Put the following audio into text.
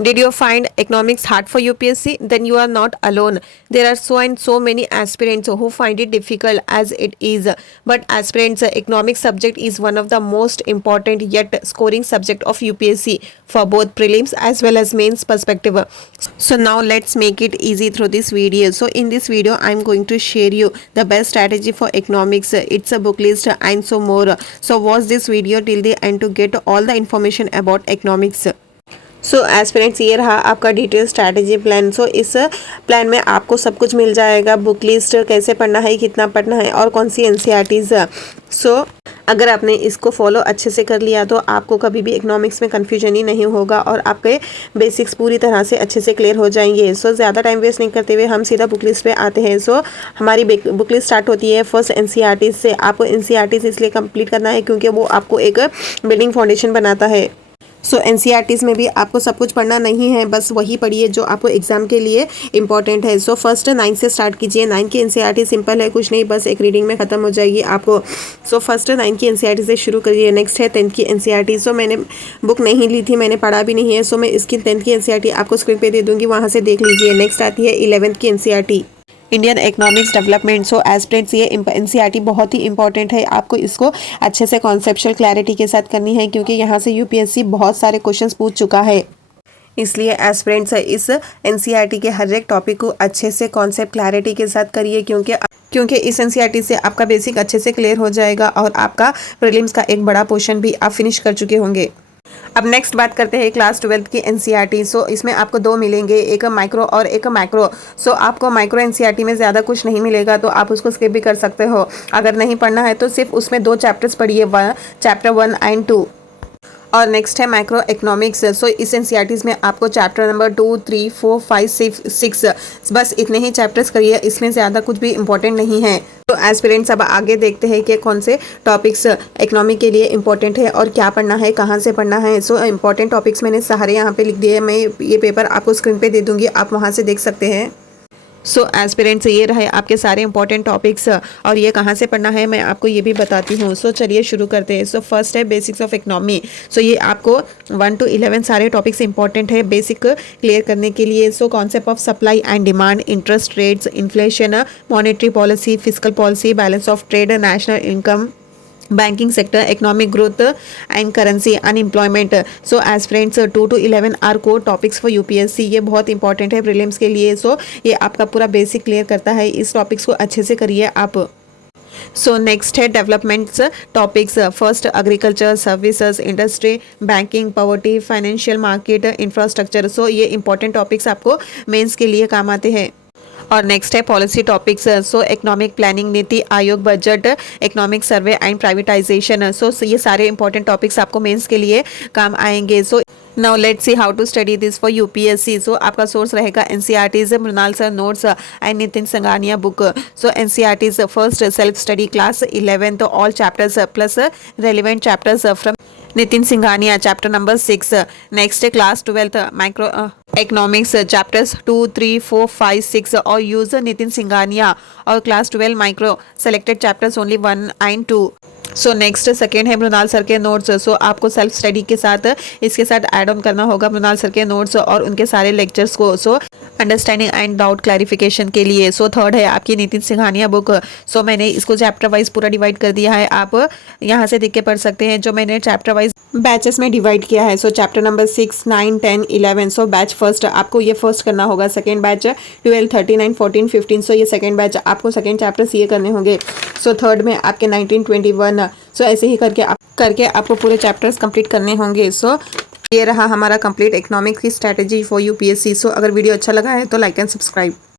Did you find economics hard for UPSC? Then you are not alone. There are so many aspirants who find it difficult as it is. But aspirants, economics subject is one of the most important yet scoring subject of UPSC for both prelims as well as mains perspective. So now let's make it easy through this video. So in this video, I'm going to share you the best strategy for economics. It's a book list and so more. So watch this video till the end to get all the information about economics. So aspirants ये रहा आपका detail strategy plan. सो इस plan में आपको सब कुछ मिल जाएगा, book list, कैसे पढ़ना है, कितना पढ़ना है और कौन सी एनसीईआरटीज़। सो अगर आपने इसको फॉलो अच्छे से कर लिया तो आपको कभी भी इकोनॉमिक्स में कन्फ्यूजन ही नहीं होगा और आपके बेसिक्स पूरी तरह से अच्छे से क्लियर हो जाएंगे। सो ज़्यादा टाइम वेस्ट नहीं करते हुए हम सीधा बुक लिस्ट पे आते हैं। सो हमारी बुक लिस्ट स्टार्ट होती है फर्स्ट एनसीईआरटीज़ से। आपको एनसीईआरटीज़ इसलिए कंप्लीट करना है क्योंकि वो आपको एक बिल्डिंग फाउंडेशन बनाता है। सो एनसीईआरटीज़ में भी आपको सब कुछ पढ़ना नहीं है, बस वही पढ़िए जो आपको एग्जाम के लिए इंपॉर्टेंट है। सो फर्स्ट 9 से स्टार्ट कीजिए। 9 की एनसीईआरटी सिंपल है, कुछ नहीं, बस एक रीडिंग में ख़त्म हो जाएगी आपको। सो फर्स्ट 9 की एनसीईआरटी से शुरू करिए। नेक्स्ट है 10th की एनसीईआरटी। सो मैंने बुक नहीं ली थी, मैंने पढ़ा भी नहीं है, सो मैं इसकी 10th की एनसीईआरटी आपको स्क्रीन पे दे दूँगी, वहाँ से देख लीजिए। नेक्स्ट आती है 11th की एनसीईआरटी, इंडियन इकोनॉमिक्स डेवलपमेंट। सो एस्पिरेंट्स ये एनसीईआरटी बहुत ही इंपॉर्टेंट है, आपको इसको अच्छे से कॉन्सेप्चुअल क्लैरिटी के साथ करनी है क्योंकि यहाँ से यूपीएससी बहुत सारे क्वेश्चंस पूछ चुका है। इसलिए एस्पिरेंट्स इस एनसीईआरटी के हर एक टॉपिक को अच्छे से कॉन्सेप्ट क्लैरिटी के साथ करिए क्योंकि इस एनसीईआरटी से आपका बेसिक अच्छे से क्लियर हो जाएगा और आपका प्रीलिम्स का एक बड़ा पोर्शन भी आप फिनिश कर चुके होंगे। अब नेक्स्ट बात करते हैं क्लास 12th की एनसीईआरटी। सो इसमें आपको दो मिलेंगे, एक माइक्रो और एक मैक्रो। सो आपको माइक्रो एनसीईआरटी में ज़्यादा कुछ नहीं मिलेगा तो आप उसको स्किप भी कर सकते हो। अगर नहीं पढ़ना है तो सिर्फ उसमें 2 चैप्टर्स पढ़िए, चैप्टर 1 एंड 2। और नेक्स्ट है मैक्रो इकोनॉमिक्स। सो इस एनसीईआरटीज़ में आपको चैप्टर नंबर 2, 3, 4, 5, 6 बस इतने ही चैप्टर्स करिए, इसमें ज़्यादा कुछ भी इंपॉर्टेंट नहीं है। तो एस्पिरेंट्स अब आगे देखते हैं कि कौन से टॉपिक्स इकोनॉमी के लिए इंपॉर्टेंट है और क्या पढ़ना है, कहाँ से पढ़ना है। सो इंपॉर्टेंट टॉपिक्स मैंने सारे यहाँ पे लिख दिए हैं, मैं ये पेपर आपको स्क्रीन पे दे दूँगी, आप वहाँ से देख सकते हैं। सो एस्पिरेंट्स ये रहे आपके सारे इंपॉर्टेंट टॉपिक्स और ये कहाँ से पढ़ना है मैं आपको ये भी बताती हूँ। सो चलिए शुरू करते हैं। सो फर्स्ट है बेसिक्स ऑफ इकोनॉमी। सो ये आपको 1 to 11 सारे टॉपिक्स इंपॉर्टेंट है बेसिक क्लियर करने के लिए। So concept of supply and demand, interest rates, inflation, monetary policy, physical policy, balance of trade, national income, banking sector, economic growth and currency, unemployment. So aspirants 2 to 11 are core topics for UPSC. ये बहुत important है prelims के लिए। सो ये आपका पूरा basic clear करता है, इस टॉपिक्स को अच्छे से करिए आप। सो नेक्स्ट है developments topics. First agriculture, services, industry, banking, poverty, financial market, infrastructure. So ये इंपॉर्टेंट टॉपिक्स आपको मेंस के लिए काम आते हैं। और नेक्स्ट है policy topics. So economic planning, NITI Aayog, budget, economic survey and privatisation. So ये सारे इंपॉर्टेंट टॉपिक्स आपको मेंस के लिए काम आएंगे। So now let's see how to study this for UPSC. So आपका सोर्स रहेगा NCERTs, Mrunal sir notes and Nitin Sanghania book. So NCERTs first self study class 11 all chapters plus relevant chapters from Nitin Singhania chapter number 6। Next class 12th micro economics chapters 2, 3, 4, 5, 6 और use Nitin Singhania. और class 12 micro selected chapters only 1 and 2। So next second है Mrinal sir के notes. सो आपको self study के साथ इसके साथ add on करना होगा मृणाल सर के नोट्स और उनके सारे लेक्चर्स को। So understanding and doubt clarification के लिए। सो थर्ड है आपकी नितिन सिंघानिया बुक। सो मैंने इसको चैप्टर वाइज पूरा डिवाइड कर दिया है, आप यहाँ से देख के पढ़ सकते हैं जो मैंने चैप्टर वाइज बैचेस में डिवाइड किया है। सो चैप्टर नंबर 6, 9, 10, 11। सो बैच फर्स्ट आपको ये फर्स्ट करना होगा, सेकेंड बैच 12, 39, 14, 15। सो ये सेकेंड बैच आपको सेकेंड चैप्टर्स ये करने होंगे। सो थर्ड में आपके 19, 21। सो ऐसे ही करके आपको पूरे चैप्टर्स कंप्लीट करने होंगे। सो ये रहा हमारा कंप्लीट इकोनॉमिक्स की स्ट्रैटेजी फॉर यूपीएससी। सो अगर वीडियो अच्छा लगा है तो लाइक एंड सब्सक्राइब।